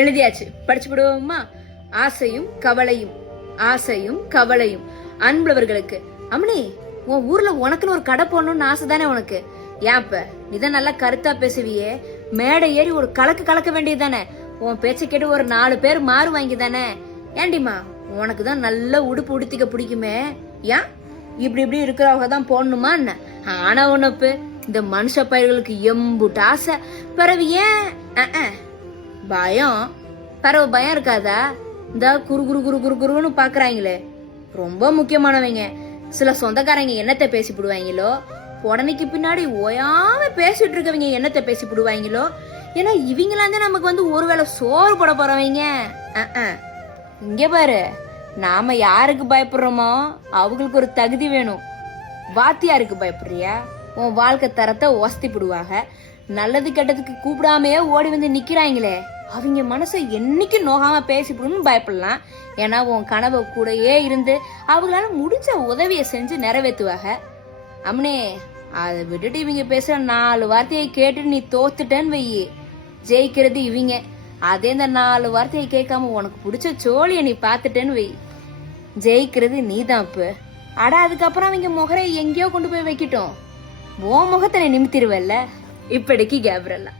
எழுதியாச்சு, படிச்சு விடுவோமா? ஆசையும் கவலையும், ஆசையும் கவலையும் அன்புள்ளவர்களுக்கு. அம்மனி, உன் ஊர்ல உனக்குன்னு ஒரு கடை போடணும்னு ஆசை தானே உனக்கு? ஏன்ப்ப நீதான் நல்லா கருத்தா பேசுவியே, மேடை ஏறி ஒரு கலக்கு கலக்க வேண்டியது தானே? உன் பேச்ச கேட்டு ஒரு 4 பேர் மாறு வாங்கி தானே? ஏண்டிமா, உனக்குதான் நல்ல உடுப்பு உடுத்திக்க பிடிக்குமே, ஏன் இப்படி இப்படி இருக்கிறவங்க தான் போடணுமா என்ன? ஆனா உனப்பு இந்த மனுஷ பயிர்களுக்கு எம்புட்டு ஆசை, பிறகு ஏன் பயம்? பிறகு பயம் இருக்காதா? இந்த குரு குரு குரு குரு குருன்னு பாக்குறாங்களே, ரொம்ப முக்கியமானவங்க. சில சொந்தக்காரங்க என்னத்தை பேசி விடுவாங்களோ, உடனைக்கு பின்னாடி ஓயாம பேசிட்டு இருக்கவங்க என்னத்தை பேசி விடுவாங்களோ. ஏன்னா இவங்களாந்தே நமக்கு வந்து ஒருவேளை சோறு போட போறவங்க. இங்க பாரு, நாம யாருக்கு பயப்படுறோமோ அவங்களுக்கு ஒரு தகுதி வேணும். வாத்தியாருக்கு பயப்படுறியா? உன் வாழ்க்கை தரத்தை ஒஸ்தி விடுவாங்க. நல்லது கெட்டதுக்கு கூப்பிடாமையே ஓடி வந்து நிக்கிறாங்களே, அவங்க மனசை என்னைக்கு நோகாம பேசிவிடணும்னு பயப்படலாம். ஏன்னா உன் கனவை கூடயே இருந்து அவங்களால முடிஞ்ச உதவிய செஞ்சு நிறைவேற்றுவாங்க. அம்மனே, அதை விட்டுட்டு இவங்க பேசுற 4 வார்த்தையை கேட்டு நீ தோத்துட்டேன்னு வையி, ஜெயிக்கிறது இவங்க. அதே இந்த 4 வார்த்தையை கேட்காம உனக்கு பிடிச்ச சோழிய நீ பாத்துட்டேன்னு வை, ஜெயிக்கிறது நீதான். அட அதுக்கப்புறம் அவங்க முகரை எங்கேயோ கொண்டு போய் வைக்கிட்டோம், உன் முகத்தை நிமித்திருவல்ல. இப்படிக்கு கேப்ரல்லா.